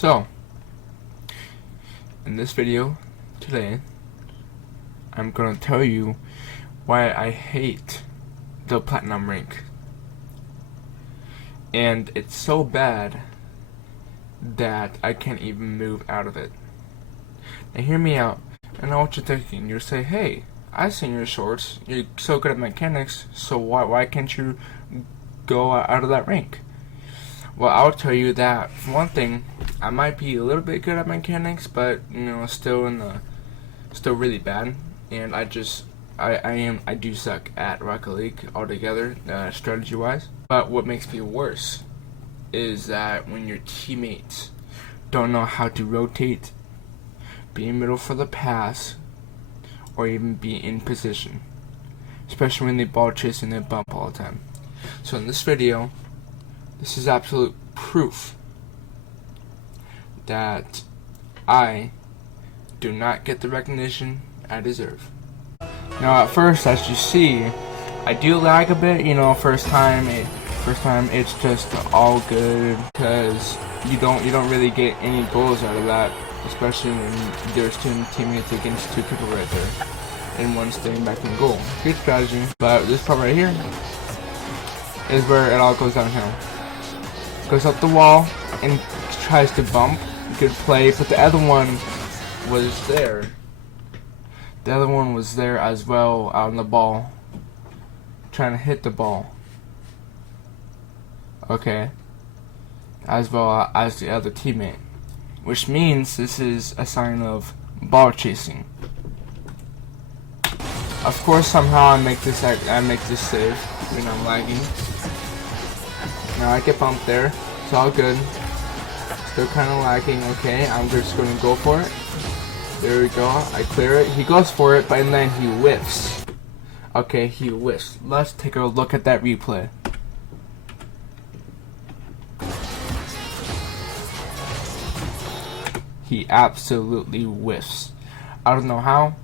So, in this video today, I'm gonna tell you why I hate the platinum rank. And it's so bad that I can't even move out of it. Now hear me out. I know what you're thinking. You'll say, hey, I've seen your shorts. You're so good at mechanics, so why can't you go out of that rank? Well, I'll tell you that, for one thing, I might be a little bit good at mechanics, but, you know, still really bad. And I do suck at Rocket League altogether, strategy-wise. But what makes me worse is that when your teammates don't know how to rotate, be in middle for the pass, or even be in position, especially when they ball chase and they bump all the time. So in this video, this is absolute proof that I do not get the recognition I deserve. Now at first, as you see, I do lag a bit. You know, first time it's just all good because you don't really get any goals out of that, especially when there's two teammates against two people right there and one staying back in goal. Good strategy, but this part right here is where it all goes downhill. Goes up the wall and tries to bump. Good play, but the other one was there. The other one was there as well on the ball, trying to hit the ball. Okay, as well as the other teammate, which means this is a sign of ball chasing. Of course, somehow I make this save when I'm lagging. Now I get bumped there. It's all good. Still kind of lagging. Okay, I'm just going to go for it. There we go. I clear it. He goes for it, but then he whiffs. Okay, he whiffs. Let's take a look at that replay. He absolutely whiffs. I don't know how.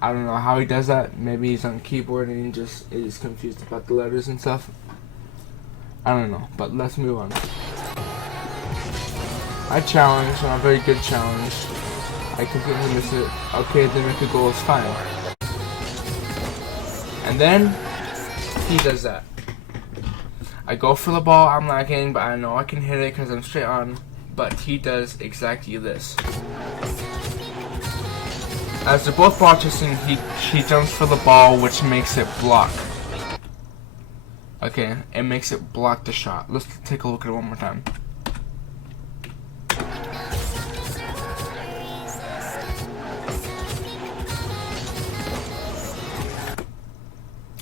I don't know how he does that. Maybe he's on keyboard and he just is confused about the letters and stuff. I don't know, but let's move on. I challenge, a very good challenge. I completely miss it. Okay, then if the goal is fine. And then he does that. I go for the ball, I'm lagging, but I know I can hit it because I'm straight on. But he does exactly this. As they're both ball chasing, he jumps for the ball, which makes it block. Okay, it makes it block the shot. Let's take a look at it one more time.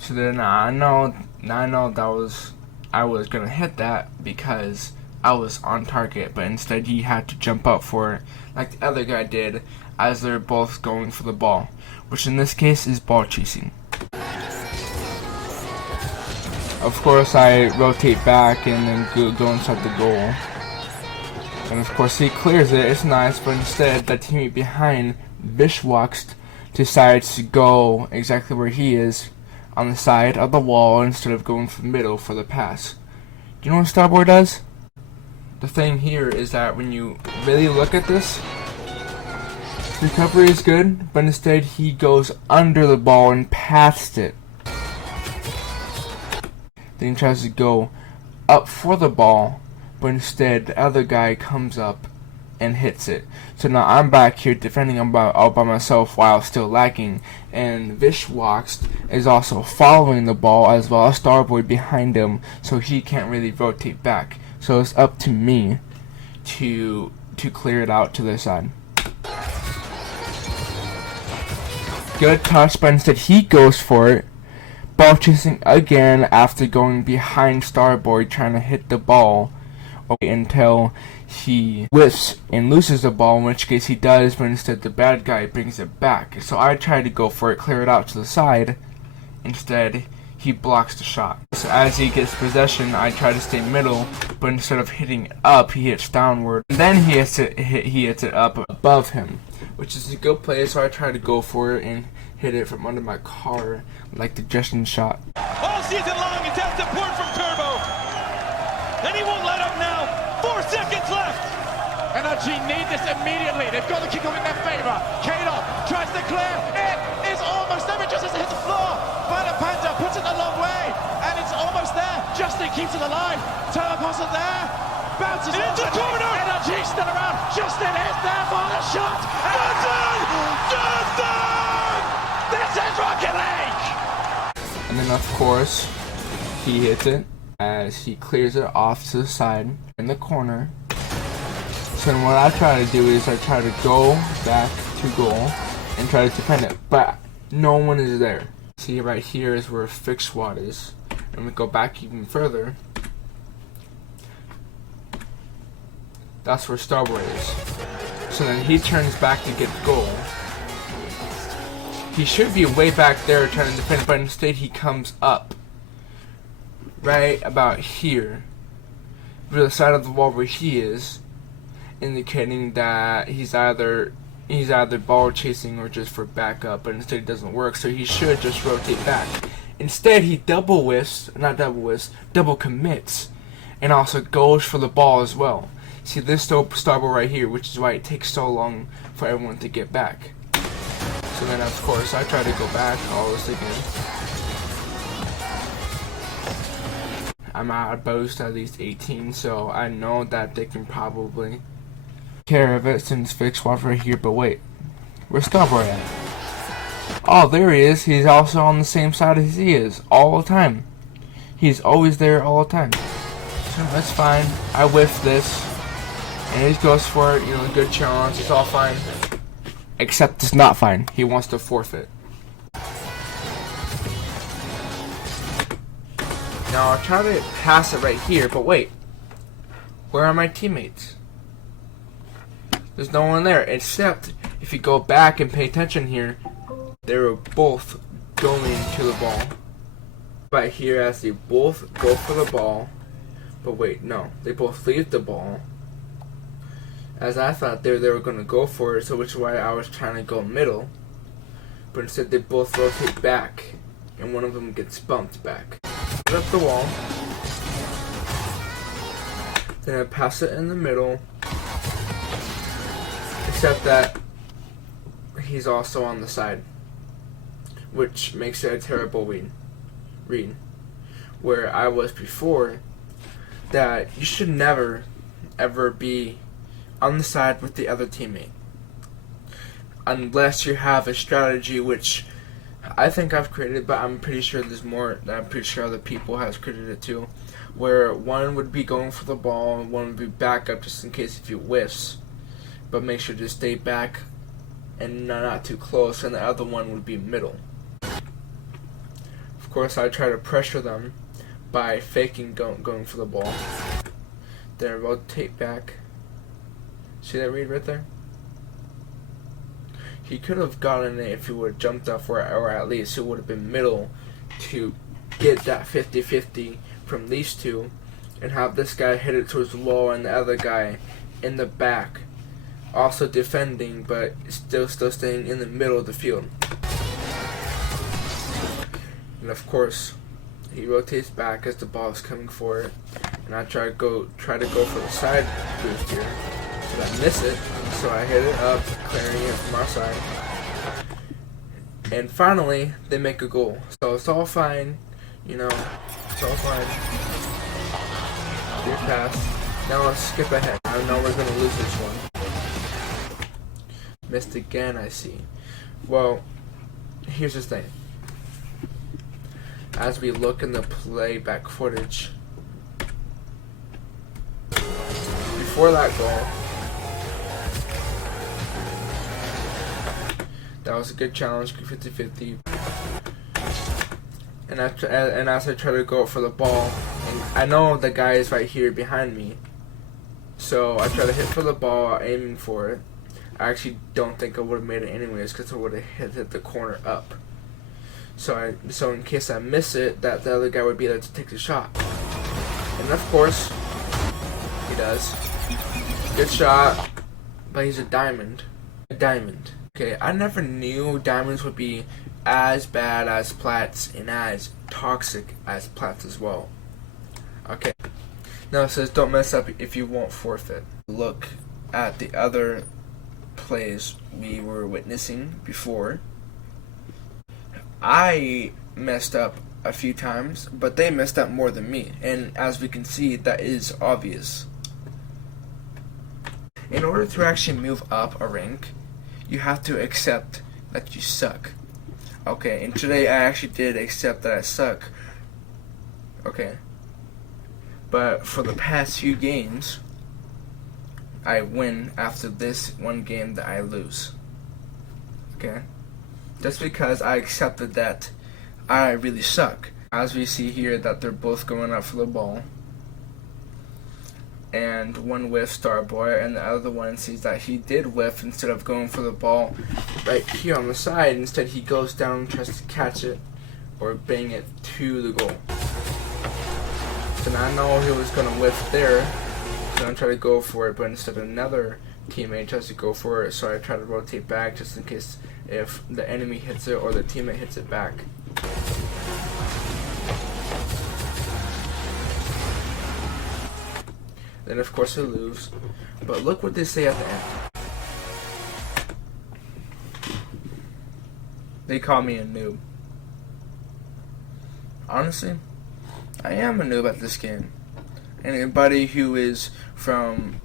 So then I know that I was gonna hit that because I was on target, but instead he had to jump up for it like the other guy did as they're both going for the ball, which in this case is ball chasing. Of course, I rotate back and then go inside the goal. And of course, he clears it. It's nice, but instead, the teammate behind, Vishwaxt, decides to go exactly where he is, on the side of the wall, instead of going for the middle for the pass. Do you know what Starboy does? The thing here is that when you really look at this, recovery is good, but instead he goes under the ball and past it. Then he tries to go up for the ball, but instead the other guy comes up and hits it. So now I'm back here defending all by myself while still lagging, and Vishwaxt is also following the ball as well as Starboy behind him, so he can't really rotate back. So it's up to me to clear it out to the side. Good touch, but instead he goes for it. Ball chasing again after going behind Starboy trying to hit the ball until he whiffs and loses the ball, in which case he does, but instead the bad guy brings it back. So I try to go for it, clear it out to the side. Instead, he blocks the shot. So as he gets possession, I try to stay middle, but instead of hitting it up, he hits downward. And then he hits it up above him, which is a good play, so I try to go for it and hit it from under my car, like the Justin shot. All season long, it's had support from Turbo, and he won't let up now. 4 seconds left. NRG need this immediately. They've got the kick off in their favour. Kato tries to clear. It is almost there. It just has to hit the floor. Violet Panda puts it a long way, and it's almost there. Justin keeps it alive. Teleposa there. Bounces into the corner. NRG still around. Justin is there for the shot. Justin! This is Rocket League! And then of course, he hits it as he clears it off to the side in the corner. So then what I try to do is I try to go back to goal and try to defend it, but no one is there. See, right here is where Fix Squad is, and we go back even further. That's where Starboy is. So then he turns back to get the goal. He should be way back there trying to defend, but instead he comes up right about here, to the side of the wall where he is, indicating that he's either ball chasing or just for backup, but instead it doesn't work, so he should just rotate back. Instead he double commits, and also goes for the ball as well. See this Starboy right here, which is why it takes so long for everyone to get back. So then of course I try to go back all this again. I'm out of boost at least 18, so I know that they can probably care of it since Fix Squad right here. But wait, where's Starboy at? Oh, there he is. He's also on the same side as he is all the time. He's always there all the time. So that's fine. I whiff this, and he goes for it. You know, good challenge. It's all fine. Except it's not fine. He wants to forfeit. Now I'll try to pass it right here, but wait. Where are my teammates? There's no one there, except if you go back and pay attention here, they were both going to the ball. Right here as they both go for the ball. But wait, no. They both leave the ball. As I thought they were going to go for it, so which is why I was trying to go middle. But instead they both rotate back, and one of them gets bumped back. Put up the wall. Then I pass it in the middle. Except that he's also on the side, which makes it a terrible read. Where I was before, that you should never, ever be on the side with the other teammate. Unless you have a strategy, which I think I've created, but I'm pretty sure there's more, I'm pretty sure other people have created it too, where one would be going for the ball and one would be back up just in case if you whiffs, but make sure to stay back and not too close, and the other one would be middle. Of course, I try to pressure them by faking going for the ball, then rotate back. See that read right there? He could have gotten it if he would have jumped off, or at least it would have been middle to get that 50-50 from these two and have this guy hit it towards the wall and the other guy in the back also defending, but still staying in the middle of the field. And of course, he rotates back as the ball is coming for it, and I try to go for the side boost here. But I miss it, so I hit it up, clearing it from our side. And finally, they make a goal. So it's all fine, you know, it's all fine. Good pass. Now let's skip ahead. I know we're going to lose this one. Missed again, I see. Well, here's the thing. As we look in the playback footage, before that goal, that was a good challenge, 50-50. And as I try to go for the ball, and I know the guy is right here behind me, so I try to hit for the ball, aiming for it. I actually don't think I would have made it anyways, because I would have hit the corner up. So in case I miss it, that the other guy would be there to take the shot. And of course, he does. Good shot, but he's a diamond. A diamond. Okay, I never knew diamonds would be as bad as plats and as toxic as plats as well. Okay. Now it says don't mess up if you won't forfeit. Look at the other plays we were witnessing before, I messed up a few times, but they messed up more than me, and as we can see, that is obvious. In order to actually move up a rank, you have to accept that you suck. Okay, and today I actually did accept that I suck. Okay. But for the past few games, I win after this one game that I lose. Okay? Just because I accepted that I really suck. As we see here that they're both going up for the ball. And one whiffs Starboy, and the other one sees that he did whiff instead of going for the ball right here on the side. Instead he goes down and tries to catch it or bang it to the goal. So now I know he was going to whiff there, so I'm trying to go for it, but instead another teammate tries to go for it, so I try to rotate back just in case if the enemy hits it or the teammate hits it back. Then of course I lose, but look what they say at the end. They call me a noob. Honestly, I am a noob at this game. Anybody who is from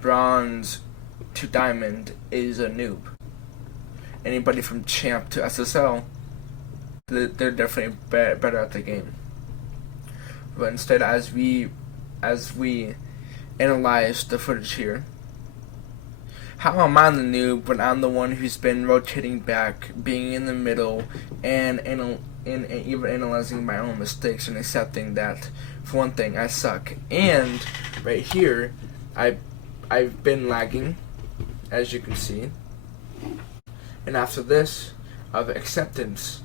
bronze to diamond is a noob. Anybody from champ to SSL, they're definitely better at the game. But instead, as we analyze the footage here, how am I the noob when I'm the one who's been rotating back, being in the middle, and even analyzing my own mistakes and accepting that, for one thing, I suck. And right here, I've been lagging, as you can see. And after this, of acceptance,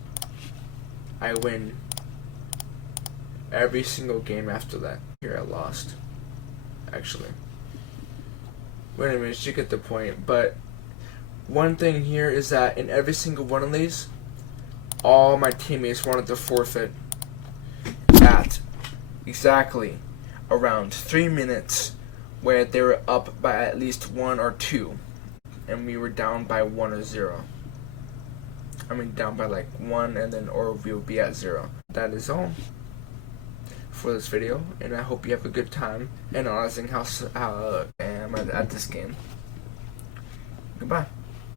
I win every single game after that. Here I lost, actually. But anyways, you get the point. But one thing here is that in every single one of these, all my teammates wanted to forfeit at exactly around 3 minutes, where they were up by at least 1 or 2, and we were down by 1 or 0. I mean, down by like 1, and then or we will be at 0. That is all for this video, and I hope you have a good time analyzing how I am at this game. Goodbye.